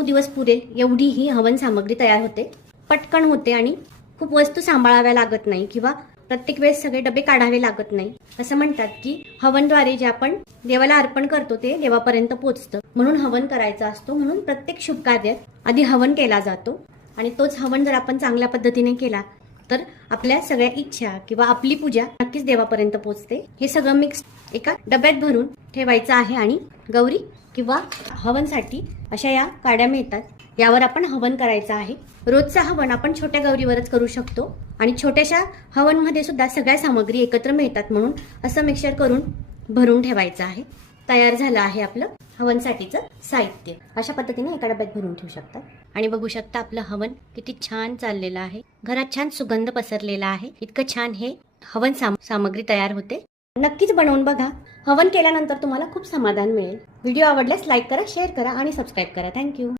9 दिवस पुरेल एवढी ही हवन सामग्री तयार होते. पटकन होते आणि खूप वस्तू सांभाळाव्या लागत नाही किंवा प्रत्येक वेळेस सगळे डबे काढावे लागत नाही. असं म्हणतात की हवनद्वारे जे आपण देवाला अर्पण करतो ते देवापर्यंत पोहोचतं, म्हणून हवन करायचा असतो. म्हणून प्रत्येक शुभ कार्यात आधी हवन केला जातो आणि तोच हवन जर आपण चांगल्या पद्धतीने केला तर आपल्या सगळ्या इच्छा किंवा आपली पूजा नक्कीच देवापर्यंत पोहोचते. हे सगळं मिक्स एका डब्यात भरून ठेवायचं आहे आणि गौरी किंवा हवनसाठी अशा या काड्या मिळतात, यावर आपण हवन करायचं आहे. रोजचा हवन आपण छोट्या गौरीवरच करू शकतो आणि छोट्याशा हवनमध्ये सुद्धा सगळ्या सामग्री एकत्र मिळतात, म्हणून असं मिक्सर करून भरून ठेवायचं आहे. तयार झालं आहे आपलं हवनसाठीचं साहित्य. अशा पद्धतीने एका डब्यात भरून ठेवू शकतात आणि बघू शकता आपलं हवन किती छान चाललेलं आहे. घरात छान सुगंध पसरलेला आहे. इतकं छान हे हवन सामग्री तयार होते. नक्कीच बनवून बघा. हवन केल्यानंतर तुम्हाला खूप समाधान मिळेल. व्हिडिओ आवडल्यास लाईक करा, शेअर करा आणि सबस्क्राईब करा. थँक्यू.